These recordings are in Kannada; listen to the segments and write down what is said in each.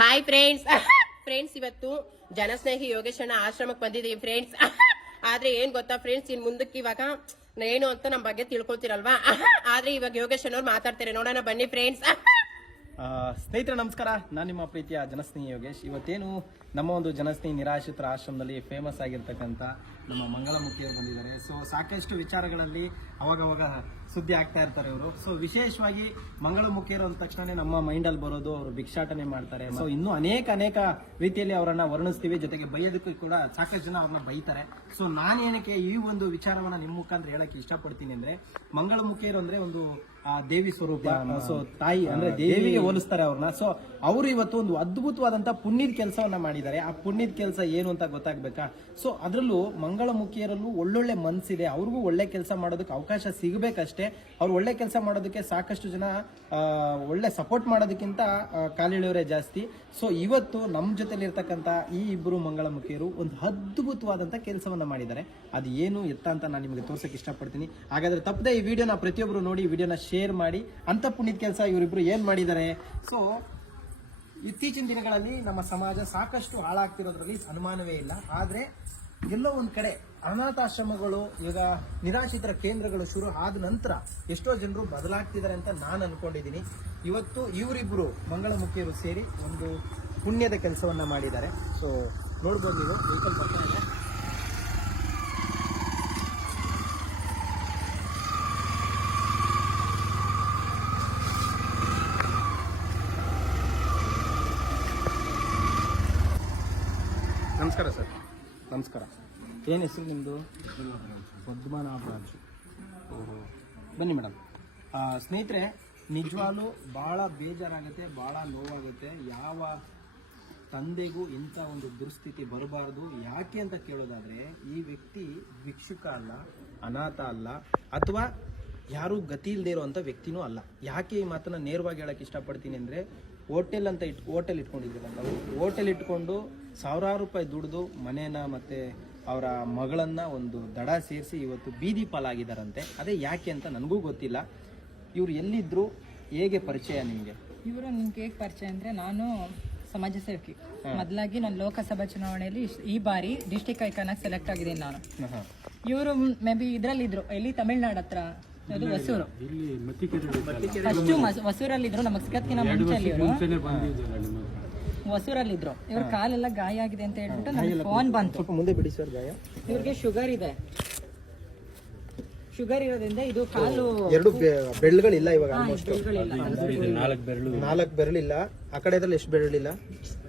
ಹಾಯ್ ಫ್ರೆಂಡ್ಸ್ ಫ್ರೆಂಡ್ಸ್ ಇವತ್ತು ಜನಸ್ನೇಹಿ ಯೋಗೇಶಣ್ಣ ಆಶ್ರಮಕ್ಕೆ ಬಂದಿದ್ದೀವಿ ಫ್ರೆಂಡ್ಸ್ ಆದ್ರೆ ಏನ್ ಗೊತ್ತಾ ಫ್ರೆಂಡ್ಸ್ ಇನ್ ಮುಂದಕ್ಕೆ ಇವಾಗ ಏನು ಅಂತ ನಮ್ಮ ಬಗ್ಗೆ ತಿಳ್ಕೊಳ್ತೀರಲ್ವಾ? ಆದ್ರೆ ಇವಾಗ ಯೋಗೇಶನ್ ಅವ್ರು ಮಾತಾಡ್ತಾರೆ. ನೋಡೋಣ, ಬನ್ನಿ ಫ್ರೆಂಡ್ಸ್ ಸ್ನೇಹಿತರೆ, ನಮಸ್ಕಾರ. ನಾನು ನಿಮ್ಮ ಪ್ರೀತಿಯ ಜನಸ್ನೇಹಿ ಯೋಗೇಶ್. ಇವತ್ತೇನು ನಮ್ಮ ಒಂದು ಜನಸ್ನೇಹಿ ನಿರಾಶ್ರಿತರ ಆಶ್ರಮದಲ್ಲಿ ಫೇಮಸ್ ಆಗಿರ್ತಕ್ಕಂಥ ನಮ್ಮ ಮಂಗಳಮುಖಿಯವರು ಬಂದಿದ್ದಾರೆ. ಸೊ ಸಾಕಷ್ಟು ವಿಚಾರಗಳಲ್ಲಿ ಅವಾಗವಾಗ ಸುದ್ದಿ ಆಗ್ತಾ ಇರ್ತಾರೆ ಇವರು. ಸೊ ವಿಶೇಷವಾಗಿ ಮಂಗಳಮುಖಿಯರು ಅಂದ ತಕ್ಷಣ ನಮ್ಮ ಮೈಂಡಲ್ಲಿ ಬರೋದು ಅವರು ಭಿಕ್ಷಾಟನೆ ಮಾಡ್ತಾರೆ. ಸೊ ಇನ್ನೂ ಅನೇಕ ಅನೇಕ ರೀತಿಯಲ್ಲಿ ಅವರನ್ನ ವರ್ಣಿಸ್ತೀವಿ. ಜೊತೆಗೆ ಬೈಯೋದಕ್ಕೂ ಕೂಡ ಸಾಕಷ್ಟು ಜನ ಅವ್ರನ್ನ ಬೈತಾರೆ. ಸೊ ನಾನು ಏನಕ್ಕೆ ಈ ಒಂದು ವಿಚಾರವನ್ನ ನಿಮ್ಮ ಮುಖಾಂತರ ಹೇಳಕ್ಕೆ ಇಷ್ಟಪಡ್ತೀನಿ ಅಂದ್ರೆ ಮಂಗಳಮುಖಿಯರು ಅಂದ್ರೆ ಒಂದು ಆ, ದೇವಿ ಸ್ವರೂಪ ಸೊ ತಾಯಿ ಅಂದ್ರೆ ದೇವಿಗೆ ಹೋಲಿಸ್ತಾರೆ ಅವ್ರನ್ನ. ಸೊ ಅವರು ಇವತ್ತು ಒಂದು ಅದ್ಭುತವಾದಂತ ಪುಣ್ಯದ ಕೆಲಸವನ್ನ ಮಾಡಿದ್ದಾರೆ. ಆ ಪುಣ್ಯದ ಕೆಲಸ ಏನು ಅಂತ ಗೊತ್ತಾಗ್ಬೇಕಾ? ಸೊ ಅದರಲ್ಲೂ ಮಂಗಳಮುಖಿಯರಲ್ಲೂ ಒಳ್ಳೊಳ್ಳೆ ಮನಸ್ಸಿದೆ ಅವ್ರಿಗೂ ಒಳ್ಳೆ ಕೆಲಸ ಮಾಡೋದಕ್ಕೆ ಅವಕಾಶ ಸಿಗಬೇಕಷ್ಟೇ. ಅವ್ರು ಒಳ್ಳೆ ಕೆಲಸ ಮಾಡೋದಕ್ಕೆ ಸಾಕಷ್ಟು ಜನ ಒಳ್ಳೆ ಸಪೋರ್ಟ್ ಮಾಡೋದಕ್ಕಿಂತ ಕಾಲಿಳಿಯವರೇ ಜಾಸ್ತಿ. ಸೊ ಇವತ್ತು ನಮ್ಮ ಜೊತೆಲಿ ಇರ್ತಕ್ಕಂಥ ಈ ಇಬ್ಬರು ಮಂಗಳಮುಖಿಯರು ಒಂದು ಅದ್ಭುತವಾದಂಥ ಕೆಲಸವನ್ನು ಮಾಡಿದ್ದಾರೆ. ಅದು ಏನು ಎತ್ತ ಅಂತ ನಾನು ನಿಮಗೆ ತೋರ್ಸಕ್ಕೆ ಇಷ್ಟಪಡ್ತೀನಿ. ಹಾಗಾದ್ರೆ ತಪ್ಪದೆ ಈ ವಿಡಿಯೋನ ಪ್ರತಿಯೊಬ್ಬರು ನೋಡಿ ವಿಡಿಯೋನ ಶೇರ್ ಮಾಡಿ ಅಂತ ಪುಣ್ಯದ ಕೆಲಸ ಇವರಿಬ್ರು ಏನು ಮಾಡಿದ್ದಾರೆ? ಸೊ ಇತ್ತೀಚಿನ ದಿನಗಳಲ್ಲಿ ನಮ್ಮ ಸಮಾಜ ಸಾಕಷ್ಟು ಹಾಳಾಗ್ತಿರೋದ್ರಲ್ಲಿ ಅನುಮಾನವೇ ಇಲ್ಲ. ಆದ್ರೆ ಎಲ್ಲೋ ಒಂದು ಕಡೆ ಅನಾಥಾಶ್ರಮಗಳು, ಈಗ ನಿರಾಶ್ರಿತರ ಕೇಂದ್ರಗಳು ಶುರು ಆದ ನಂತರ ಎಷ್ಟೋ ಜನರು ಬದಲಾಗ್ತಿದ್ದಾರೆ ಅಂತ ನಾನು ಅನ್ಕೊಂಡಿದ್ದೀನಿ. ಇವತ್ತು ಇವರಿಬ್ರು ಮಂಗಳಮುಖಿಯರು ಸೇರಿ ಒಂದು ಪುಣ್ಯದ ಕೆಲಸವನ್ನ ಮಾಡಿದ್ದಾರೆ. ಸೊ ನೋಡ್ಬೋದು ನೀವು. ವೆಹಿಕಲ್ ಬರ್ತಾ ಏನು ಹೆಸರು ನಿಮ್ಮದು ಪದ್ಮನಾಭರಾಜು ಓಹೋ. ಬನ್ನಿ ಮೇಡಮ್ ಸ್ನೇಹಿತರೆ, ನಿಜವಾಗ್ಲೂ ಭಾಳ ಬೇಜಾರಾಗುತ್ತೆ ಭಾಳ ನೋವಾಗುತ್ತೆ. ಯಾವ ತಂದೆಗೂ ಇಂಥ ಒಂದು ದುರ್ಸ್ಥಿತಿ ಬರಬಾರ್ದು. ಯಾಕೆ ಅಂತ ಕೇಳೋದಾದ್ರೆ, ಈ ವ್ಯಕ್ತಿ ಭಿಕ್ಷುಕ ಅಲ್ಲ, ಅನಾಥ ಅಲ್ಲ, ಅಥವಾ ಯಾರೂ ಗತಿ ಇಲ್ಲದೆ ಇರೋವಂಥ ವ್ಯಕ್ತಿನೂ ಅಲ್ಲ. ಯಾಕೆ ಈ ಮಾತನ್ನ ನೇರವಾಗಿ ಹೇಳಕ್ಕೆ ಇಷ್ಟಪಡ್ತೀನಿ ಅಂದರೆ, ಹೋಟೆಲ್ ಅಂತ ಇಟ್, ಹೋಟೆಲ್ ಇಟ್ಕೊಂಡಿದ್ದೀರಲ್ಲ. ಹೋಟೆಲ್ ಇಟ್ಕೊಂಡು ಸಾವಿರಾರು ರೂಪಾಯಿ ದುಡಿದು ಮನೇನ ಮತ್ತೆ ಅವರ ಮಗಳನ್ನ ಒಂದು ದಡ ಸೇರಿಸಿ ಇವತ್ತು ಬೀದಿ ಪಾಲಾಗಿದ್ದಾರಂತೆ ಅದೇ ಯಾಕೆ ಅಂತ ನನಗೂ ಗೊತ್ತಿಲ್ಲ. ಇವ್ರು ಎಲ್ಲಿದ್ರು ಹೇಗೆ ಪರಿಚಯ ನಿಮಗೆ? ಇವರು ನಿಮ್ಗೆ ಹೇಗೆ ಪರಿಚಯ ಅಂದ್ರೆ ನಾನು ಸಮಾಜ ಸೇವಕಿ. ಮೊದಲಾಗಿ ನಾನು ಲೋಕಸಭಾ ಚುನಾವಣೆಯಲ್ಲಿ ಈ ಬಾರಿ ಡಿಸ್ಟಿಕ್ ಐಕಾನಾಗಿ ಸೆಲೆಕ್ಟ್ ಆಗಿದ್ದೀನಿ ನಾನು. ಇವರು ಮೇ ಬಿ ಇದ್ರಲ್ಲಿದ್ರು. ಎಲ್ಲಿ? ತಮಿಳ್ನಾಡು ಹತ್ರ. ಅದು ಹೊಸೂರು. ಫಸ್ಟ್ ಹೊಸೂರಲ್ಲಿದ್ರು ನಮಗೆ ಸಿಗತ್ಕಿನ ಮುಂಚೆ ಇವರು ಹೊಸೂರಲ್ಲಿದ್ರು ಇವ್ರ ಕಾಲೆಲ್ಲ ಗಾಯ ಆಗಿದೆ ಅಂತ ಹೇಳ್ಬಿಟ್ಟು ನನಗೆ ಫೋನ್ ಬಂತು. ಸ್ವಲ್ಪ ಮುಂದೆ ಬಿಡಿ ಸರ್ ಗಾಯ. ಇವ್ರಿಗೆ ಶುಗರ್ ಇದೆ. ಶುಗರ್ ಇರೋದ್ರಿಂದ ಇದು ಕಾಲು ಎರಡು ಬೆರಳುಗಳಿಲ್ಲ ಇವಾಗ ಆಲ್ಮೋಸ್ಟ್ ಬೆರಳುಗಳಿಲ್ಲ. ನಾಲ್ಕು ಬೆರಳಿಲ್ಲ. ಆ ಕಡೆ ಇದ್ರಲ್ಲಿ ಎಷ್ಟು ಬೆರಳಿಲ್ಲ?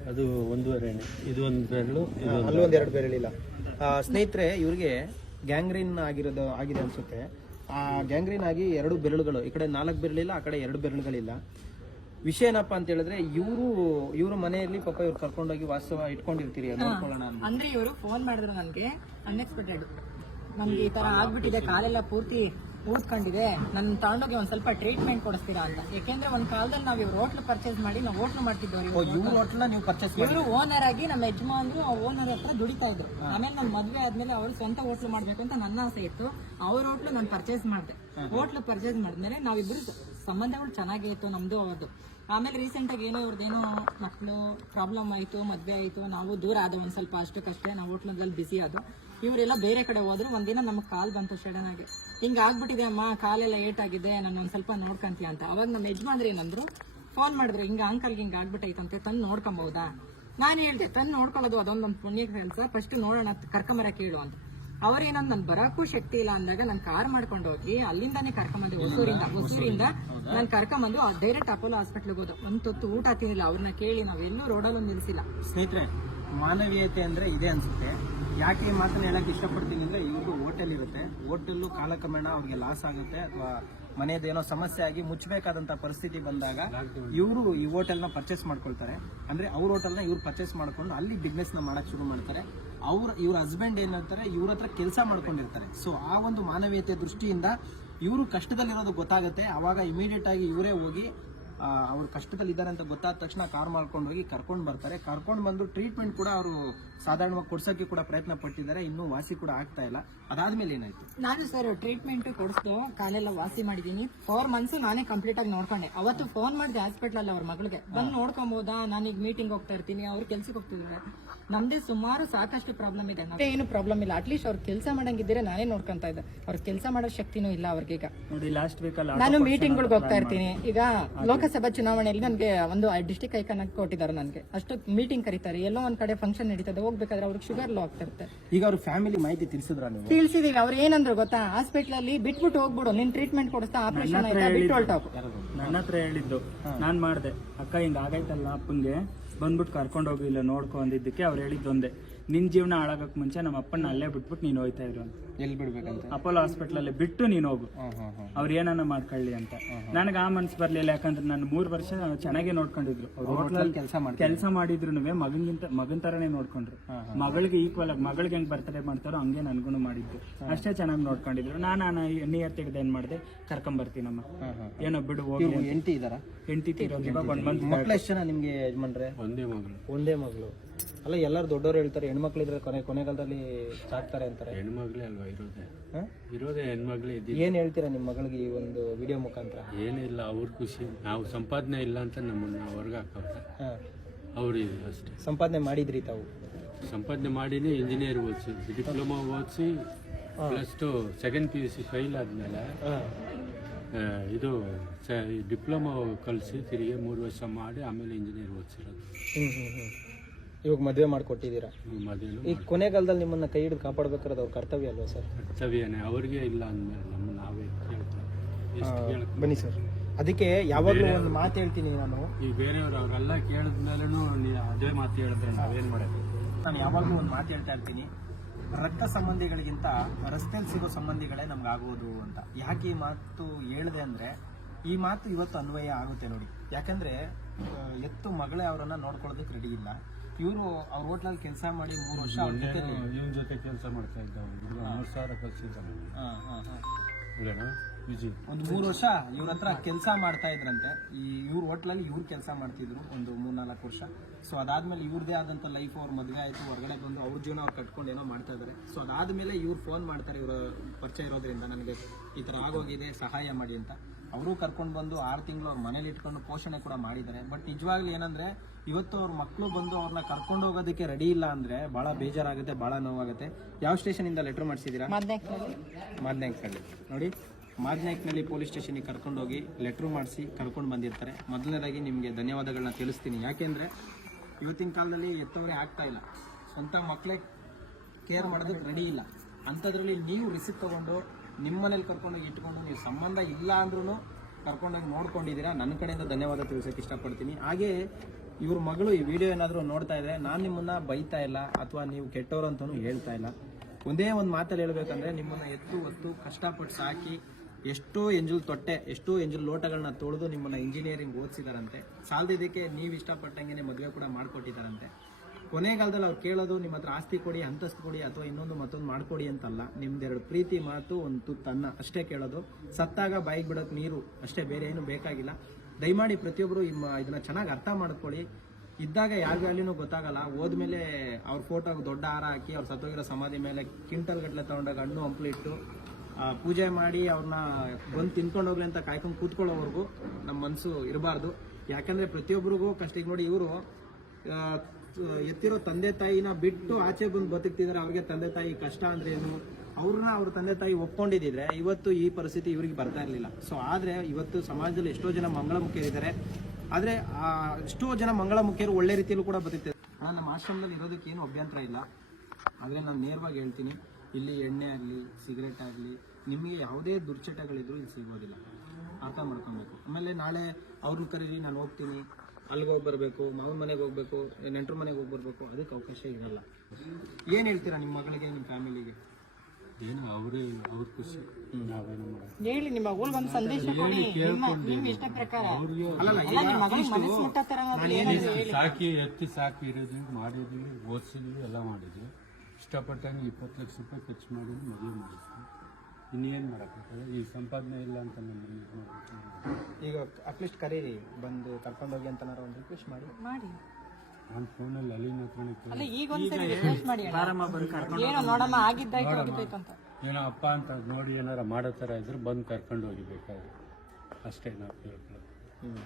ಅದು ಒಂದೂವರೆ ಇದು ಒಂದು ಬೆರಳು ಅಲ್ಲೂ ಒಂದ್ ಎರಡು ಬೆರಳಿಲ್ಲ. ಆ, ಸ್ನೇಹಿತರೆ ಇವ್ರಿಗೆ ಗ್ಯಾಂಗ್ರೀನ್ ಆಗಿರೋದು ಆಗಿದೆ ಅನ್ಸುತ್ತೆ. ಆ ಗ್ಯಾಂಗ್ರೀನ್ ಆಗಿ ಎರಡು ಬೆರಳುಗಳು ಈ ಕಡೆ ನಾಲ್ಕು ಬೆರಳಿಲ್ಲ ಆ ಕಡೆ ಎರಡು ಬೆರಳುಗಳಿಲ್ಲ. ವಿಷಯ ಏನಪ್ಪಾ ಅಂತ ಹೇಳಿದ್ರೆ ಇವರು ಇವ್ರ ಮನೆಯಲ್ಲಿ ಪಾಪ ಇವ್ರು ಕರ್ಕೊಂಡೋಗಿ ವಾಸ್ತವ ಇಟ್ಕೊಂಡಿರ್ತೀರಿ ನೋಡ್ಕೊಳ್ಳೋಣ ಅಂತ. ಅಂದ್ರೆ ಇವರು ಫೋನ್ ಮಾಡಿದ್ರು ನನಗೆ ಅನ್ಎಕ್ಸ್ಪೆಕ್ಟೆಡ್ ನಮ್ಗೆ ಈ ತರ ಆಗ್ಬಿಟ್ಟಿದೆ ಕಾಲೆಲ್ಲ ಪೂರ್ತಿ ಊದ್ಕೊಂಡಿದೆ. ನನ್ನ ತಗೊಂಡೋಗಿ ಒಂದ್ ಸ್ವಲ್ಪ ಟ್ರೀಟ್ಮೆಂಟ್ ಕೊಡಿಸ್ತೀರಾ ಅಂತ. ಯಾಕೆಂದ್ರೆ ಒಂದ್ ಕಾಲದಲ್ಲಿ ನಾವ್ ಇವ್ರ ಹೋಟ್ಲು ಪರ್ಚೇಸ್ ಮಾಡಿ ನಾವು ಹೋಟ್ಲು ಮಾಡ್ತಿದ್ದವ್ರು ಓ ಇವ್ರ ನೀವು ಪರ್ಚೇಸ್ ಇವರು ಓನರ್ ಆಗಿ ನಮ್ಮ ಯಜಮಾನ್ರು ಆ ಓನರ್ ಹತ್ರ ದುಡಿತಾ ಇದ್ರು. ಆಮೇಲೆ ನನ್ನ ಮದ್ವೆ ಆದ್ಮೇಲೆ ಅವ್ರು ಸ್ವಂತ ಹೋಟ್ಲು ಮಾಡ್ಬೇಕು ಅಂತ ನನ್ನ ಆಸೆ ಇತ್ತು. ಅವ್ರ ಹೋಟ್ಲು ನಾನು ಪರ್ಚೇಸ್ ಮಾಡಿದೆ. ಹೋಟ್ಲು ಪರ್ಚೇಸ್ ಮಾಡಿದ್ಮೇಲೆ ನಾವಿಬ್ರು ಸಂಬಂಧಗಳು ಚೆನ್ನಾಗೇ ಇತ್ತು ನಮ್ದು ಅವ್ರದ್ದು ಆಮೇಲೆ ರೀಸೆಂಟ್ ಆಗಿ ಏನೋ ಅವ್ರದ್ದೇನೋ ಮಕ್ಕಳು ಪ್ರಾಬ್ಲಮ್ ಆಯಿತು, ಮದುವೆ ಆಯಿತು, ನಾವು ದೂರ ಆದ ಒಂದು ಸ್ವಲ್ಪ ಅಷ್ಟಕ್ಕಷ್ಟೇ, ನಾವು ಹೋಟ್ಲದಲ್ಲಿ ಬಿಸಿ ಆದ ಇವರೆಲ್ಲ ಬೇರೆ ಕಡೆ ಹೋದ್ರು, ಒಂದಿನ ನಮ್ಗೆ ಕಾಲು ಬಂತು ಸಡನ್ ಆಗಿ. ಹಿಂಗೆ ಆಗ್ಬಿಟ್ಟಿದೆ ಅಮ್ಮ, ಕಾಲೆಲ್ಲ ಏಟ್ ಆಗಿದೆ ನಾನು ಒಂದು ಸ್ವಲ್ಪ ನೋಡ್ಕೊಂತೀಯ ಅಂತ. ಅವಾಗ ನಮ್ಮ ಯಜಮಾನ್ರಿ ಏನಂದ್ರು ಫೋನ್ ಮಾಡಿದ್ರು, ಹಿಂಗೆ ಅಂಕಲ್ಗೆ ಹಿಂಗ ಆಗ್ಬಿಟ್ಟೈತಂತೆ ತಂದು ನೋಡ್ಕೊಬೋದಾ? ನಾನು ಹೇಳಿದೆ ತಂದು ನೋಡ್ಕೊಳ್ಳೋದು ಅದೊಂದೊಂದು ಪುಣ್ಯ ಕೆಲಸ ಫಸ್ಟ್ ನೋಡೋಣ, ಕರ್ಕೊಂಬರ ಕೇಳು ಅಂತ. ಅವ್ರೇನಂದ್ ನನ್ ಬರಕ್ಕೂ ಶಕ್ತಿ ಇಲ್ಲ ಅಂದಾಗ ನಾನು ಕಾರ್ ಮಾಡ್ಕೊಂಡು ಹೋಗಿ ಅಲ್ಲಿಂದಾನೇ ಕರ್ಕೊಂಬಂದೆ ಹೊಸೂರಿಂದ. ಹೊಸೂರಿಂದ. ನಾನು ಕರ್ಕೊಂಬಂದು ಡೈರೆಕ್ಟ್ ಅಪೋಲೋ ಹಾಸ್ಪಿಟ್ಲಿಗೆ ಹೋದ. ಒಂದ್ ಹೊತ್ತು ಊಟ ತಿನ್ನಿಲ್ಲ ಅವ್ರನ್ನ ಕೇಳಿ ನಾವೆಲ್ಲೂ ರೋಡಲ್ಲೂ ನಿಲ್ಸಿಲ್ಲ. ಸ್ನೇಹಿತರೆ ಮಾನವೀಯತೆ ಅಂದ್ರೆ ಇದೆ ಅನ್ಸುತ್ತೆ. ಯಾಕೆ ಈ ಮಾತನ್ನ ಹೇಳಕ್ ಇಷ್ಟಪಡ್ತೀನಿ ಅಂದ್ರೆ ಇವ್ರದ್ದು ಹೋಟೆಲ್ ಇರುತ್ತೆ. ಹೋಟೆಲ್ಲು ಕಾಲಕ್ರಮೇಣ ಅವ್ರಿಗೆ ಲಾಸ್ ಆಗುತ್ತೆ ಅಥವಾ ಮನೆಯದೇನೋ ಸಮಸ್ಯೆ ಆಗಿ ಮುಚ್ಚಬೇಕಾದಂತ ಪರಿಸ್ಥಿತಿ ಬಂದಾಗ ಇವರು ಈ ಹೋಟೆಲ್ನ ಪರ್ಚೇಸ್ ಮಾಡ್ಕೊಳ್ತಾರೆ. ಅಂದ್ರೆ ಅವ್ರ ಹೋಟೆಲ್ನ ಇವ್ರು ಪರ್ಚೇಸ್ ಮಾಡ್ಕೊಂಡು ಅಲ್ಲಿ ಬಿಸ್ನೆಸ್ನ ಮಾಡಕ್ ಶುರು ಮಾಡ್ತಾರೆ. ಅವ್ರ, ಇವ್ರ ಹಸ್ಬೆಂಡ್ ಏನಂತಾರೆ ಇವ್ರ ಹತ್ರ ಕೆಲಸ ಮಾಡ್ಕೊಂಡಿರ್ತಾರೆ. ಸೊ ಆ ಒಂದು ಮಾನವೀಯತೆ ದೃಷ್ಟಿಯಿಂದ ಇವರು ಕಷ್ಟದಲ್ಲಿರೋದು ಗೊತ್ತಾಗುತ್ತೆ. ಅವಾಗ ಇಮಿಡಿಯೇಟ್ ಆಗಿ ಇವರೇ ಹೋಗಿ ಅವ್ರು ಕಷ್ಟದಲ್ಲಿ ಇದ್ದಾರೆ ಅಂತ ಗೊತ್ತಾದ ತಕ್ಷಣ ಕಾರ್ ಮಾಡ್ಕೊಂಡು ಹೋಗಿ ಕರ್ಕೊಂಡು ಬರ್ತಾರೆ. ಕರ್ಕೊಂಡು ಬಂದು ಟ್ರೀಟ್ಮೆಂಟ್ ಕೂಡ ಅವರು ಸಾಧಾರಣವಾಗಿ ಕೊಡ್ಸೋಕೆ ಕೂಡ ಪ್ರಯತ್ನ ಪಟ್ಟಿದ್ದಾರೆ. ಇನ್ನೂ ವಾಸಿ ಕೂಡ ಆಗ್ತಾ ಇಲ್ಲ. ಅದಾದ್ಮೇಲೆ ಏನಾಯ್ತು? ನಾನು ಸರ್ ಟ್ರೀಟ್ಮೆಂಟ್ ಕೊಡಿಸ್ದು ಕಾಲೆಲ್ಲ ವಾಸಿ ಮಾಡಿದೀನಿ ಫೋರ್ ಮಂತ್ಸ್ ನಾನೇ ಕಂಪ್ಲೀಟ್ ಆಗಿ ನೋಡ್ಕೊಂಡೆ. ಅವತ್ತು ಫೋನ್ ಮಾಡಿದೆ ಹಾಸ್ಪಿಟಲ್ ಅಲ್ಲಿ ಅವ್ರ ಮಗಳಿಗೆ. ಬಂದು ನೋಡ್ಕೊಬೋದಾ? ನಾನೀಗ ಮೀಟಿಂಗ್ ಹೋಗ್ತಾ ಇರ್ತೀನಿ. ಅವ್ರು ಕೆಲ್ಸಕ್ಕೆ ಹೋಗ್ತಿದ್ದಾರೆ. ನಮ್ದೇ ಸುಮಾರು ಸಾಕಷ್ಟು ಪ್ರಾಬ್ಲಮ್ ಇದೆ. ಮತ್ತೆ ಏನು ಪ್ರಾಬ್ಲಮ್ ಇಲ್ಲ. ಅಟ್ಲೀಸ್ಟ್ ಅವ್ರ ಕೆಲಸ ಮಾಡಂಗಿದ್ರೆ ನಾನೇ ನೋಡ್ಕೊಂತ ಇದ್ದೆ. ಅವ್ರ ಕೆಲಸ ಮಾಡೋ ಶಕ್ತಿನೂ ಇಲ್ಲ ಅವ್ರಿಗೀಗ. ನೋಡಿ ಲಾಸ್ಟ್ ವೀಕ್ ನಾನು ಮೀಟಿಂಗ್ಗಳಿಗೆ ಹೋಗ್ತಾ ಇರ್ತೀನಿ. ಈಗ ಲೋಕಸಭಾ ಚುನಾವಣೆಯಲ್ಲಿ ನನಗೆ ಒಂದು ಡಿಸ್ಟಿಕ್ ಐಕಾನ್ ಆಗಿ ಕೊಟ್ಟಿದ್ದಾರೆ ನನಗೆ. ಅಷ್ಟು ಮೀಟಿಂಗ್ ಕರೀತಾರೆ ಎಲ್ಲೋ ಒಂದ್ ಕಡೆ ಫಂಕ್ಷನ್ ನಡೀತದೆ ಹೋಗ್ಬೇಕಾದ್ರೆ ಅವ್ರಿಗೆ ಶುಗರ್ ಲೋ ಆಗ್ತಾ ಇರ್ತಾರೆ ಈಗ ಅವ್ರ ಫ್ಯಾಮಿಲಿ ಮಾಹಿತಿ ತಿಳಿಸಿದ್ರ ನೀವು? ತಿಳಿಸಿದೀವಿ ಅವ್ರು ಏನಂದ್ರು ಗೊತ್ತಾ? ಹಾಸ್ಪಿಟಲ್ ಅಲ್ಲಿ ಬಿಟ್ಬಿಟ್ಟು ಹೋಗ್ಬಿಡು ನಿನ್ ಟ್ರೀಟ್ಮೆಂಟ್ ಕೊಡಿಸ್ತಾ ಆಪರೇಷನ್ ಆಯ್ತಾ ಬಿಟ್ಟು ನನ್ನ ಹತ್ರ ಹೇಳಿದ್ರು. ನಾನ್ ಮಾಡ್ದೆ. ಅಕ್ಕ ಹಿಂಗ ಆಗೈತಲ್ಲ ಅಪ್ಪಂಗೆ ಬಂದ್ಬಿಟ್ಟು ಕರ್ಕೊಂಡು ಹೋಗಿಲ್ಲ ನೋಡ್ಕೊಂಡಿದ್ದಕ್ಕೆ ಅವ್ರು ಹೇಳಿದ್ದು ನಿನ್ ಜೀವನ ಹಾಳಾಗಕ್ ಮುಂಚೆ ನಮ್ಮ ಅಪ್ಪನ ಅಲ್ಲೇ ಬಿಟ್ಬಿಟ್ಟು ನೀನ್ ಹೋಯ್ತಾ ಇರು ಅಂತ. ಎಲ್ಲಿ ಬಿಡ್ಬೇಕಂತ? ಅಪೋಲೋ ಹಾಸ್ಪಿಟಲ್ ಅಲ್ಲಿ ಬಿಟ್ಟು ನೀನ್ ಹೋಗು. ಅವ್ರ ಏನನ್ನ ಮಾಡ್ಕೊಳ್ಳಿ ಅಂತ. ನನಗೆ ಆ ಮನ್ಸ್ ಬರ್ಲಿಲ್ಲ ಯಾಕಂದ್ರೆ ನಾನು ಮೂರ್ ವರ್ಷ ಚೆನ್ನಾಗಿ ನೋಡ್ಕೊಂಡಿದ್ರು. ಅವ್ರು ಹೋಟ್ಲಲ್ಲಿ ಕೆಲಸ ಮಾಡಿ ಕೆಲಸ ಮಾಡಿದ್ರು ಮಗನ್ಗಿಂತ ಮಗನ್ ತರನೇ ನೋಡ್ಕೊಂಡ್ರು. ಮಗಳಿಗೆ ಈಕ್ವಲ್ ಆಗಿ ಮಗಳಿಗೆ ಹೆಂಗ್ ಬರ್ತಡೇ ಮಾಡ್ತಾರೋ ಹಂಗೆ ನನ್ಗೂ ಮಾಡಿದ್ದು. ಅಷ್ಟೇ ಚೆನ್ನಾಗಿ ನೋಡ್ಕೊಂಡಿದ್ರು. ನಾನು ನಿಯರ್ ತೆಗೆದು ಏನ್ ಮಾಡಿದೆ? ಕರ್ಕೊಂಡ್ ಬರ್ತೀನಮ್ಮ. ಏನೋ ಬಿಡು ಹೋಗಿ ಎಂಟಿ ಇದಾರ ಎಂಟಿ ತಿರೋಗಿ ಇವಾಗ ಒಂದ್ ಮಂತ್ ಮಕ್ಳು ಎಷ್ಟು ಜನ ನಿಮ್ಗೆ ಯಜಮಾನ್ರೆ? ಒಂದೇ ಮಗಳು. ಒಂದೇ ಮಗಳು. ಅಲ್ಲ ಎಲ್ಲರೂ ದೊಡ್ಡವರು ಹೇಳ್ತಾರೆ ಹೆಣ್ಮಕ್ಳಿದ್ರೆ ಕೊನೆ ಕೊನೆಗಾಲದಲ್ಲಿ ಸಾಕ್ತಾರೆ ಅಂತಾರೆ. ಹೆಣ್ಮಗ್ಳೇ ಅಲ್ವಾ ಇರೋದೆ? ಹ? ಇರೋದೇ ಹೆಣ್ಮಗ್ಳೇ ಏನ್ ಹೇಳ್ತೀರಾ ನಿಮ್ಮ ಮಗಳಿಗೆ ಈ ಒಂದು ವಿಡಿಯೋ ಮುಖಾಂತರ? ಏನಿಲ್ಲ ಅವ್ರ ಖುಷಿ. ನಾವು ಸಂಪಾದನೆ ಇಲ್ಲ ಅಂತ ನಮ್ಮನ್ನ ಹೊರ್ಗೆ ಹಾಕವ್ರೆ. ಹಾ. ಅವ್ರು ಇದು ಅಷ್ಟೇ. ಸಂಪಾದನೆ ಮಾಡಿದ್ರಿ ತಾವು? ಸಂಪಾದನೆ ಮಾಡಿನೇ ಇಂಜಿನಿಯರ್ ಓದಿಸಿ ಡಿಪ್ಲೊಮಾ ಓದಿಸಿ plus two second P U C fail ಆದಮೇಲೆ ಹಾ. ಇದು ಡಿಪ್ಲೊಮಾ ಕಲಿಸಿ ತಿರುಗಿ ಮೂರು ವರ್ಷ ಮಾಡಿ ಆಮೇಲೆ ಇಂಜಿನಿಯರ್ ಓದಿಸಿರೋದು. ಹ್ಮ್ ಹ್ಮ್ ಹ್ಮ್. ಇವಾಗ ಮದುವೆ ಮಾಡಿಕೊಟ್ಟಿದ್ದೀರಾ? ಮದುವೆ ಈ ಕೊನೆಗಾಲದಲ್ಲಿ ನಿಮ್ಮನ್ನ ಕೈ ಹಿಡಿದು ಕಾಪಾಡ್ಬೇಕಾದ್ರೆ ಅವ್ರ ಕರ್ತವ್ಯ ಅಲ್ವಾ ಸರ್? ಕರ್ತವ್ಯನೇ ಅವ್ರಿಗೆ ಇಲ್ಲ ಅಂದ್ಮೇಲೆ ನಮ್ಮ ನಾವೇ ಎಷ್ಟು ಬನ್ನಿ ಸರ್. ಅದಕ್ಕೆ ಯಾವಾಗಲೂ ಒಂದು ಮಾತು ಹೇಳ್ತೀನಿ ನಾನು. ಈ ಬೇರೆಯವ್ರು ಅವರೆಲ್ಲ ಕೇಳಿದ್ಮೇಲೆ ಅದೇ ಮಾತು ಹೇಳಿದ್ರೆ ನಾವೇನು ಮಾಡೋದು ನಾನು ಯಾವಾಗಲೂ ಒಂದು ಮಾತು ಹೇಳ್ತಾ ಇರ್ತೀನಿ. ರಕ್ತ ಸಂಬಂಧಿಗಳಿಗಿಂತ ರಸ್ತೆಯಲ್ಲಿ ಸಿಗೋ ಸಂಬಂಧಿಗಳೇ ನಮ್ಗೆ ಆಗೋದು ಅಂತ. ಯಾಕೆ ಈ ಮಾತು ಹೇಳಿದೆ ಅಂದ್ರೆ ಈ ಮಾತು ಇವತ್ತು ಅನ್ವಯ ಆಗುತ್ತೆ ನೋಡಿ. ಯಾಕಂದ್ರೆ ಎತ್ತು ಮಗಳೇ ಅವರನ್ನ ನೋಡ್ಕೊಳ್ಳೋದಕ್ಕೆ ರೆಡಿ ಇಲ್ಲ. ಇವರು ಅವ್ರ ಹೋಟ್ಲಲ್ಲಿ ಕೆಲಸ ಮಾಡಿ ಮೂರು ವರ್ಷ ಅವ್ರ ಜೊತೆಲಿ- ಇವನ್ ಜೊತೆ ಕೆಲಸ ಮಾಡ್ತಾ ಇದ್ದ ಹುಡುಗ ಮೂರು ಸಾವಿರ ಕಳ್ಸಿದ್ದ ಹಾ, ಹಾ, ಹಾ. ವಿಜಿ ಒಂದು ಮೂರು ವರ್ಷ ಇವ್ರ ಹತ್ರ ಕೆಲಸ ಮಾಡ್ತಾ ಇದ್ರಂತೆ. ಈ ಇವ್ರ ಹೋಟ್ಲಲ್ಲಿ ಇವ್ರು ಕೆಲಸ ಮಾಡ್ತಿದ್ರು ಒಂದು ಮೂರ್ನಾಲ್ಕು ವರ್ಷ. ಸೊ ಅದಾದ್ಮೇಲೆ ಇವ್ರದೇ ಆದಂತ ಲೈಫ್ ಅವ್ರ ಮದುವೆ ಆಯ್ತು ಹೊರಗಡೆ ಬಂದು ಅವ್ರ ಜೀವನ ಅವ್ರು ಕಟ್ಕೊಂಡು ಏನೋ ಮಾಡ್ತಾ ಇದಾರೆ. ಸೊ ಅದಾದ್ಮೇಲೆ ಇವ್ರು ಫೋನ್ ಮಾಡ್ತಾರೆ ಇವ್ರ ಪರಿಚಯ ಇರೋದ್ರಿಂದ ನನಗೆ ಈ ತರ ಆಗೋಗಿದೆ ಸಹಾಯ ಮಾಡಿ ಅಂತ. ಅವರು ಕರ್ಕೊಂಡು ಬಂದು ಆರು ತಿಂಗಳು ಅವ್ರ ಮನೇಲಿ ಇಟ್ಕೊಂಡು ಪೋಷಣೆ ಕೂಡ ಮಾಡಿದ್ದಾರೆ. ಬಟ್ ನಿಜವಾಗ್ಲೂ ಏನಂದ್ರೆ, ಇವತ್ತು ಅವ್ರ ಮಕ್ಕಳು ಬಂದು ಅವ್ರನ್ನ ಕರ್ಕೊಂಡು ಹೋಗೋದಕ್ಕೆ ರೆಡಿ ಇಲ್ಲ ಅಂದ್ರೆ ಬಹಳ ಬೇಜಾರಾಗುತ್ತೆ ಬಹಳ ನೋವಾಗುತ್ತೆ. ಯಾವ ಸ್ಟೇಷನ್ ಇಂದ ಲೆಟರ್ ಮಾಡಿಸಿದೀರಾ? ಮಾದ್ನಾಯ್ಕಲ್ಲಿ ನೋಡಿ ಮಾದ್ನಾಯ್ಕನಲ್ಲಿ ಪೊಲೀಸ್ ಸ್ಟೇಷನ್ಗೆ ಕರ್ಕೊಂಡೋಗಿ ಲೆಟ್ರು ಮಾಡಿಸಿ ಕರ್ಕೊಂಡು ಬಂದಿರ್ತಾರೆ. ಮೊದಲನೇದಾಗಿ ನಿಮಗೆ ಧನ್ಯವಾದಗಳನ್ನ ತಿಳಿಸ್ತೀನಿ. ಯಾಕೆಂದರೆ, ಇವತ್ತಿನ ಕಾಲದಲ್ಲಿ ಎತ್ತವರೇ ಆಗ್ತಾ ಇಲ್ಲ. ಸ್ವಂತ ಮಕ್ಕಳೇ ಕೇರ್ ಮಾಡೋದಕ್ಕೆ ರೆಡಿ ಇಲ್ಲ. ಅಂಥದ್ರಲ್ಲಿ ನೀವು ರಿಸಿಪ್ಟ್ ತಗೊಂಡು ನಿಮ್ಮ ಮನೇಲಿ ಕರ್ಕೊಂಡೋಗಿ ಇಟ್ಕೊಂಡು ನೀವು ಸಂಬಂಧ ಇಲ್ಲ ಅಂದ್ರೂ ಕರ್ಕೊಂಡೋಗಿ ನೋಡ್ಕೊಂಡಿದ್ದೀರಾ? ನನ್ನ ಕಡೆಯಿಂದ ಧನ್ಯವಾದ ತಿಳಿಸೋಕೆ ಇಷ್ಟಪಡ್ತೀನಿ. ಹಾಗೆ ಇವ್ರ ಮಗಳು ಈ ವಿಡಿಯೋ ಏನಾದರೂ ನೋಡ್ತಾ ಇದ್ರೆ ನಾನು ನಿಮ್ಮನ್ನ ಬೈತಾ ಇಲ್ಲ ಅಥವಾ ನೀವು ಕೆಟ್ಟವರು ಅಂತಲೂ ಹೇಳ್ತಾ ಇಲ್ಲ. ಒಂದೇ ಒಂದು ಮಾತಲ್ಲಿ ಹೇಳ್ಬೇಕಂದ್ರೆ ನಿಮ್ಮನ್ನ ಎತ್ತು, ಒತ್ತು, ಕಷ್ಟಪಟ್ಟು ಸಾಕಿ ಎಷ್ಟೋ ಎಂಜಲ್ ತೊಟ್ಟೆ, ಎಷ್ಟೋ ಎಂಜಲ್ ಲೋಟಗಳನ್ನ ತೊಳೆದು ನಿಮ್ಮನ್ನ ಇಂಜಿನಿಯರಿಂಗ್ ಓದಿಸಿದಾರಂತೆ. ಸಾಲದಿದ್ದಕ್ಕೆ ನೀವು ಇಷ್ಟಪಟ್ಟಂಗೆ ಮದುವೆ ಕೂಡ ಮಾಡಿಕೊಟ್ಟಿದ್ದಾರಂತೆ ಕೊನೆಗಾಲದಲ್ಲಿ ಅವ್ರು ಕೇಳೋದು, ನಿಮ್ಮ ಹತ್ರ ಆಸ್ತಿ ಕೊಡಿ, ಅಂತಸ್ತು ಕೊಡಿ ಅಥವಾ ಇನ್ನೊಂದು ಮತ್ತೊಂದು ಮಾಡ್ಕೊಡಿ ಅಂತಲ್ಲ. ನಿಮ್ದೆರಡು ಪ್ರೀತಿ ಮಾತು, ಒಂದು ತುತ್ತನ್ನ ಅಷ್ಟೇ ಕೇಳೋದು. ಸತ್ತಾಗ ಬಾಯಿಗೆ ಬಿಡೋಕೆ ನೀರು ಅಷ್ಟೇ ಬೇರೆ ಏನು ಬೇಕಾಗಿಲ್ಲ. ದಯಮಾಡಿ ಪ್ರತಿಯೊಬ್ಬರು ಇದನ್ನ ಚೆನ್ನಾಗಿ ಅರ್ಥ ಮಾಡ್ಕೊಳ್ಳಿ. ಇದ್ದಾಗ ಯಾರ ವ್ಯಾಲ್ಯೂನೂ ಗೊತ್ತಾಗಲ್ಲ. ಹೋದ್ಮೇಲೆ ಅವ್ರ ಫೋಟೋಗೆ ದೊಡ್ಡ ಹಾರ ಹಾಕಿ ಅವ್ರು ಸತ್ತೋಗಿರೋ ಸಮಾಧಿ ಮೇಲೆ ಕಿಂಟಲ್ ಗಟ್ಟಲೆ ತಗೊಂಡಾಗ ಹಣ್ಣು ಹಂಪ್ಲಿಟ್ಟು ಪೂಜೆ ಮಾಡಿ ಅವ್ರನ್ನ ಬಂದು ತಿನ್ಕೊಂಡು ಹೋಗ್ಲಿ ಅಂತ ಕಾಯ್ಕೊಂಡು ಕೂತ್ಕೊಳ್ಳೋವರೆಗೂ ನಮ್ಮ ಮನಸ್ಸು ಇರಬಾರ್ದು. ಯಾಕಂದ್ರೆ ಪ್ರತಿಯೊಬ್ಬರಿಗೂ ಕಷ್ಟ. ಈಗ ನೋಡಿ ಇವರು ಎತ್ತಿರೋ ತಂದೆ ತಾಯಿನ ಬಿಟ್ಟು ಆಚೆ ಬಂದು ಬದುಕ್ತಿದ್ರೆ ಅವ್ರಿಗೆ ತಂದೆ ತಾಯಿ ಕಷ್ಟ ಅಂದ್ರೆ ಏನು? ಅವ್ರನ್ನ ಅವ್ರ ತಂದೆ ತಾಯಿ ಒಪ್ಕೊಂಡಿದ್ದಿದ್ರೆ ಇವತ್ತು ಈ ಪರಿಸ್ಥಿತಿ ಇವ್ರಿಗೆ ಬರ್ತಾ ಇರಲಿಲ್ಲ. ಸೊ ಆದ್ರೆ ಇವತ್ತು ಸಮಾಜದಲ್ಲಿ ಎಷ್ಟೋ ಜನ ಮಂಗಳಮುಖಿಯರಿದ್ದಾರೆ ಆದ್ರೆ, ಆ, ಎಷ್ಟೋ ಜನ ಮಂಗಳಮುಖಿಯರು ಒಳ್ಳೆ ರೀತಿಯಲ್ಲೂ ಕೂಡ ಬದುಕ್ತಿದ್ದಾರೆ. ನಾನು ನಮ್ಮ ಆಶ್ರಮದಲ್ಲಿ ಇರೋದಕ್ಕೆ ಏನು ಅಭ್ಯಂತರ ಇಲ್ಲ. ಆದರೆ ನಾನು ನೇರವಾಗಿ ಹೇಳ್ತೀನಿ, ಇಲ್ಲಿ ಎಣ್ಣೆ ಆಗಲಿ, ಸಿಗರೇಟ್ ಆಗಲಿ, ನಿಮಗೆ ಯಾವುದೇ ದುರ್ಚಟಗಳಿದ್ರು ಇಲ್ಲಿ ಸಿಗೋದಿಲ್ಲ. ಅರ್ಥ ಮಾಡ್ಕೊಬೇಕು. ಆಮೇಲೆ ನಾಳೆ ಅವ್ರನ್ನ ಕರೀರಿ, ನಾನು ಹೋಗ್ತೀನಿ. ಅಲ್ಲಿಗೆ ಹೋಗಿ ಬರಬೇಕು ಮಾವನ ಮನೆಗೆ ಹೋಗ್ಬೇಕು ನೆಂಟ್ರ ಮನೆಗೆ ಹೋಗಿ ಬರಬೇಕು ಅದಕ್ಕೆ ಅವಕಾಶ ಇರಲ್ಲ. ಏನು ಹೇಳ್ತೀರಾ ನಿಮ್ಮ ಮಗಳಿಗೆ ನಿಮ್ಮ ಫ್ಯಾಮಿಲಿಗೆ? ಏನು ಅವರೇ ಅವ್ರ ಖುಷಿ. ನಾವೇನು ಮಾಡೋದು? ಹೇಳಿ ನಿಮ್ಮ ಮಗಳು ಒಂದು ಸಂದೇಶ ಕೊಡಿ. ನಿಮ್ಮ ನಿಮ್ಮ ಇಷ್ಟ ಪ್ರಕಾರ. ಅಲ್ಲ, ನಿಮ್ಮ ಮಗಳಿಗೆ ಮನಸ್ಸು ಮುಟ್ಟೋ ಥರ ಏನಾದ್ರು ಹೇಳಿ. ಸಾಕಿ ಎತ್ತಿ ಸಾಕಿ ಇರೋದು ಮಾಡಿದ್ವಿ ಓದಿಸಿದ್ವಿ ಎಲ್ಲ ಮಾಡಿದ್ವಿ ಇಷ್ಟಪಟ್ಟಂಗೆ ಇಪ್ಪತ್ತು ಲಕ್ಷ ರೂಪಾಯಿ ಖರ್ಚು ಮಾಡಿದ್ವಿ ಮದುವೆ ಮಾಡಿದ್ವಿ ಇನ್ನೇನು ಮಾಡೋಕ್ಕಾಗಲ್ಲ ಈ ಸಂಪಾದನೆ ಇಲ್ಲ ಅಂತ ಈಗ ಅಟ್ಲೀಸ್ಟ್ ಕರೀರಿ ಬಂದು ಕರ್ಕೊಂಡೋಗಿ ಅಂತನಾರು ಒಂದು ರಿಕ್ವೆಸ್ಟ್ ಮಾಡಿ. ಮಾಡಿ. ನಾನು ಫೋನಲ್ಲಿ ಅಲ್ಲಿ ಹತ್ರನೇ ಅಲ್ಲ ಈಗ ಒಂದ್ಸರಿ ರಿಕ್ವೆಸ್ಟ್ ಮಾಡಿ ಅಣ್ಣ. ಏನೋ ನೋಡಮ್ಮ ಆಗಿದ್ದಾಯ್ತು ಹೋಗಿದ್ದಾಯ್ತು ಅಂತ. ಏನೋ ಅಪ್ಪ ಅಂತ ನೋಡಿ ಏನಾರ ಮಾಡೋ ಥರ ಇದ್ರೆ ಬಂದು ಕರ್ಕೊಂಡು ಹೋಗಿಬೇಕಾದ್ರೆ. ಅಷ್ಟೇ ನಾವು ಕೇಳ್ಕೊಳ್ಳೋದು. ಹ್ಮ್.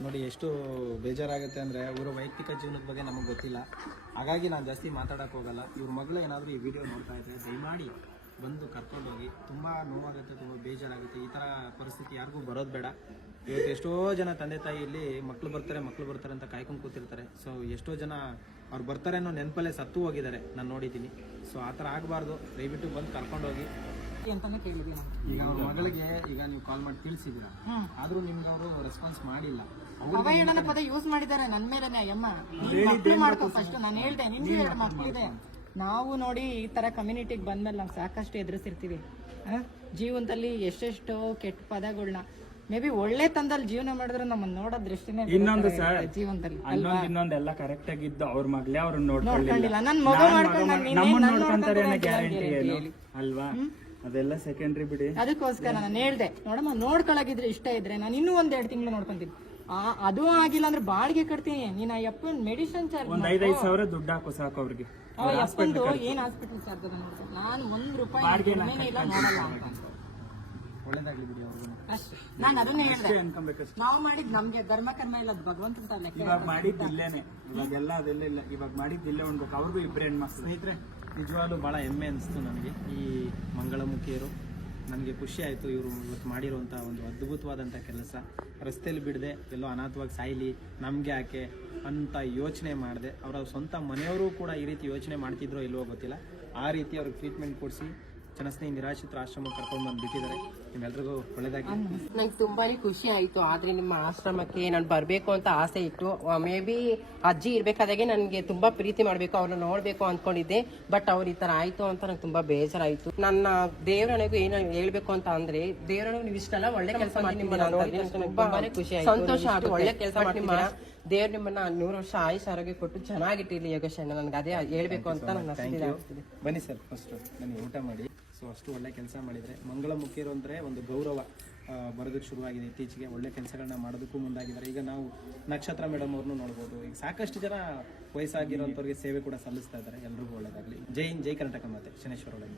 ನೋಡಿ ಎಷ್ಟು ಬೇಜಾರಾಗುತ್ತೆ ಅಂದರೆ ಅವರ ವೈಯಕ್ತಿಕ ಜೀವನದ ಬಗ್ಗೆ ನಮಗೆ ಗೊತ್ತಿಲ್ಲ. ಹಾಗಾಗಿ ನಾನು ಜಾಸ್ತಿ ಮಾತಾಡೋಕೆ ಹೋಗಲ್ಲ. ಇವ್ರ ಮಗಳು ಏನಾದರೂ ಈ ವಿಡಿಯೋ ನೋಡ್ತಾ ಇದ್ರೆ ದಯಮಾಡಿ ಬಂದು ಕರ್ಕೊಂಡೋಗಿ ತುಂಬ ನೋವಾಗುತ್ತೆ ತುಂಬ ಬೇಜಾರಾಗುತ್ತೆ. ಈ ಥರ ಪರಿಸ್ಥಿತಿ ಯಾರಿಗೂ ಬರೋದು ಬೇಡ. ಇವತ್ತು ಎಷ್ಟೋ ಜನ ತಂದೆ ತಾಯಿ ಇಲ್ಲಿ ಮಕ್ಕಳು ಬರ್ತಾರೆ ಮಕ್ಕಳು ಬರ್ತಾರೆ ಅಂತ ಕಾಯ್ಕೊಂಡು ಕೂತಿರ್ತಾರೆ. ಸೊ ಎಷ್ಟೋ ಜನ ಅವ್ರು ಬರ್ತಾರೆ ಅನ್ನೋ ನೆನಪಲ್ಲೇ ಸತ್ತು ಹೋಗಿದ್ದಾರೆ ನಾನು ನೋಡಿದ್ದೀನಿ. ಸೊ ಆ ಥರ ಆಗಬಾರ್ದು. ದಯವಿಟ್ಟು ಬಂದು ಕರ್ಕೊಂಡೋಗಿ. ಅಂತಾನೆ ಕೇಳಿದೀನಿ ನಾನು. ಈಗ ಅವ್ರ ಮಗಳಿಗೆ ಈಗ ನೀವು ಕಾಲ್ ಮಾಡಿ ತಿಳಿಸಿದ್ದೀರಾ? ಆದರೂ ನಿಮ್ಗೆ ಅವರು ರೆಸ್ಪಾನ್ಸ್ ಮಾಡಿಲ್ಲ. ಅವಹೇಳನ ಪದ ಯೂಸ್ ಮಾಡಿದ್ದಾರೆ ನನ್ನ ಮೇಲೆ ಅಮ್ಮ ನೀನ್ ಮಾಡ್ಕೊ ಫಸ್ಟ್ ನಾನು ಹೇಳ್ದೆ ನಿಮ್ಗೆ ಎರಡು ಮಕ್ಳಿದೆ. ನಾವು ನೋಡಿ ಈ ತರ ಕಮ್ಯುನಿಟಿಗೆ ಬಂದ್ಮೇಲೆ ನಾವು ಸಾಕಷ್ಟು ಎದುರಿಸಿರ್ತೀವಿ? ಜೀವನದಲ್ಲಿ ಎಷ್ಟೆಷ್ಟೋ ಕೆಟ್ಟ ಪದಗಳನ್ನ ಮೇ ಬಿ ಒಳ್ಳೆ ತಂದಲ್ಲಿ ಜೀವನ ಮಾಡಿದ್ರೆ ನಮ್ಮನ್ನ ನೋಡೋ ದೃಷ್ಟಿನೇ ಇನ್ನೊಂದು ಸರ್ ಜೀವನದಲ್ಲಿ ಇನ್ನೊಂದು ಎಲ್ಲ ಕರೆಕ್ಟ್ ಆಗಿದ್ದು ಅವ್ರ ಮಗ್ಲೇ ಅವ್ರನ್ನ ನೋಡ್ಕೊಳ್ಳಿಲ್ಲ. ನೋಡ್ಕೊಂಡಿಲ್ಲ. ನನ್ ಮಗ ಮಾಡ್ಕೊಂಡು ನಮ್ಮನ್ನ ನೋಡ್ಕೊಂತಾರೆ ಅನ್ನೋ ಗ್ಯಾರಂಟಿ ಏನು? ಅಲ್ವಾ? ಅದೆಲ್ಲ ಸೆಕೆಂಡ್ರಿ ಬಿಡಿ. ಅದಕ್ಕೋಸ್ಕರ ನಾನು ಹೇಳ್ದೆ ನೋಡಮ್ಮ ನೋಡ್ಕೊಳಗಿದ್ರೆ ಇಷ್ಟ ಇದ್ರೆ ನಾನು ಇನ್ನೂ ಒಂದ್ ಎರಡು ತಿಂಗಳು ನೋಡ್ಕೊಂತೀನಿ. ಆ ಅದು ಆಗಿಲ್ಲ ಅಂದ್ರೆ ಬಾಡಿಗೆ ಕಟ್ತೀನಿ. ನೀನ್ ಆ ಮೆಡಿಸಿನ್ ಚಾರ್ಜ್ ಒಂದ್ ಐದೈದು ಸಾವಿರ ದುಡ್ಡು ಹಾಕು ಸಾಕು ಅವ್ರಿಗೆ. ಆ ಯಪ್ಪಂದು ಏನ್ ಹಾಸ್ಪಿಟಲ್ ಚಾರ್ಜ್ ನಾನು ಒಂದ್ ರೂಪಾಯಿ ದುಡ್ಮೇನೆ ಇಲ್ಲ ನೋಡಲ್ಲ ಅಂತ. ಒಳ್ಳೇದಾಗಲಿ ಬಿಡಿ ಅವ್ರಿಗೂ ಅಷ್ಟೇ. ನಾನು ಅದನ್ನೇ ಹೇಳ್ದೆ. ಅನ್ಕೊಬೇಕಷ್ಟೇ ನಾವು ಮಾಡಿದ್ ನಮ್ಗೆ ಧರ್ಮ ಕರ್ಮ ಇಲ್ಲ ಅದು ಭಗವಂತನ ಲೆಕ್ಕ ಇವಾಗ ಮಾಡಿದ್ದು ಇಲ್ಲೇನೆ. ಇವಾಗೆಲ್ಲ ಅದೆಲ್ಲ ಇಲ್ಲ. ಇವಾಗ ಮಾಡಿದ್ದು ಇಲ್ಲೇ ಉಣ್ಬೇಕು. ಅವ್ರಿಗೂ ಇಬ್ಬರೇ ಹೆಣ್ಮಕ್ಳು. ಸ್ನೇಹಿತರೆ ನಿಜವಾಗ್ಲೂ ಭಾಳ ಹೆಮ್ಮೆ ಅನಿಸ್ತು ನನಗೆ ಈ ಮಂಗಳಮುಖಿಯರು. ನನಗೆ ಖುಷಿ ಆಯಿತು ಇವರು ಇವತ್ತು ಮಾಡಿರುವಂಥ ಒಂದು ಅದ್ಭುತವಾದಂಥ ಕೆಲಸ. ರಸ್ತೆಯಲ್ಲಿ ಬಿಡದೆ, ಎಲ್ಲೋ ಅನಾಥವಾಗಿ ಸಾಯ್ಲಿ, ನಮಗೆ ಯಾಕೆ ಅಂತ ಯೋಚನೆ ಮಾಡಿದೆ. ಅವರ ಸ್ವಂತ ಮನೆಯವರು ಕೂಡ ಈ ರೀತಿ ಯೋಚನೆ ಮಾಡ್ತಿದ್ರೋ ಇಲ್ವೋ ಗೊತ್ತಿಲ್ಲ. ಆ ರೀತಿ ಅವ್ರಿಗೆ ಟ್ರೀಟ್ಮೆಂಟ್ ಕೊಡಿಸಿ ಜನಸ್ನೇಹಿ ನಿರಾಶ್ರಿತರ ಆಶ್ರಮಕ್ಕೆ ಕರ್ಕೊಂಡು ಬಂದು ಬಿಟ್ಟಿದ್ದಾರೆ. ನಿಮ್ಮೆಲ್ರಿಗೂ ಒಳ್ಳೆಯದಾಗಿ ನಂಗೆ ತುಂಬಾನೇ ಖುಷಿ ಆಯ್ತು ಆದ್ರೆ ನಿಮ್ಮ ಆಶ್ರಮಕ್ಕೆ ನಾನು ಬರಬೇಕು ಅಂತ ಆಸೆ ಇತ್ತು. ಮೇ ಬಿ ಅಜ್ಜಿ ಇರ್ಬೇಕಾದಾಗೆ ನನಗೆ ತುಂಬಾ ಪ್ರೀತಿ ಮಾಡಬೇಕು ಅವ್ರನ್ನ ನೋಡ್ಬೇಕು ಅಂದ್ಕೊಂಡಿದ್ದೆ ಬಟ್ ಅವ್ರ ಈ ತರ ಆಯ್ತು ಅಂತ ನಂಗೆ ತುಂಬಾ ಬೇಜಾರಾಯ್ತು. ನನ್ನ ದೇವರನಿಗೂ ಏನು ಹೇಳ್ಬೇಕು ಅಂತ ಅಂದ್ರೆ ದೇವರನಿಗೂ ನೀವು ಇಷ್ಟೆಲ್ಲ ಒಳ್ಳೆ ಕೆಲಸ ಮಾಡಿ ನಿಮ್ಮ ತುಂಬಾ ತುಂಬಾನೇ ಖುಷಿ ಆಯಿತು. ಸಂತೋಷ ಆಗುತ್ತೆ. ಒಳ್ಳೆ ಕೆಲಸ ಮಾಡ್ತೀರಾ ದೇವ್ರು ನಿಮ್ಮನ್ನ ನೂರು ವರ್ಷ ಆಯುಷ್ ಆರೋಗ್ಯ ಕೊಟ್ಟು ಚೆನ್ನಾಗಿಟ್ಟಿರ್ಲಿ ಯೋಗೇಶ್ ನನಗೆ ಅದೇ ಹೇಳ್ಬೇಕು ಅಂತ ನನ್ನ ಬನ್ನಿ ಸರ್ ಫಸ್ಟ್ ನನಗೆ ಊಟ ಮಾಡಿ. ಸೊ ಅಷ್ಟು ಒಳ್ಳೆ ಕೆಲಸ ಮಾಡಿದರೆ ಮಂಗಳಮುಖಿಯರು ಅಂದರೆ ಒಂದು ಗೌರವ ಬರೋದಕ್ಕೆ ಶುರುವಾಗಿದೆ. ಇತ್ತೀಚೆಗೆ ಒಳ್ಳೆ ಕೆಲಸಗಳನ್ನ ಮಾಡೋದಕ್ಕೂ ಮುಂದಾಗಿದ್ದಾರೆ. ಈಗ ನಾವು ನಕ್ಷತ್ರ ಮೇಡಮ್ ಅವ್ರನ್ನೂ ನೋಡ್ಬೋದು. ಈಗ ಸಾಕಷ್ಟು ಜನ ವಯಸ್ಸಾಗಿರೋಂಥವ್ರಿಗೆ ಸೇವೆ ಕೂಡ ಸಲ್ಲಿಸ್ತಾ ಇದ್ದಾರೆ. ಎಲ್ರಿಗೂ ಒಳ್ಳೇದಾಗಲಿ. ಜೈ ಹಿಂದ್, ಜೈ ಕರ್ನಾಟಕ ಮಾತೆ. ಶನೇಶ್ವರ ಒಳಗೆ.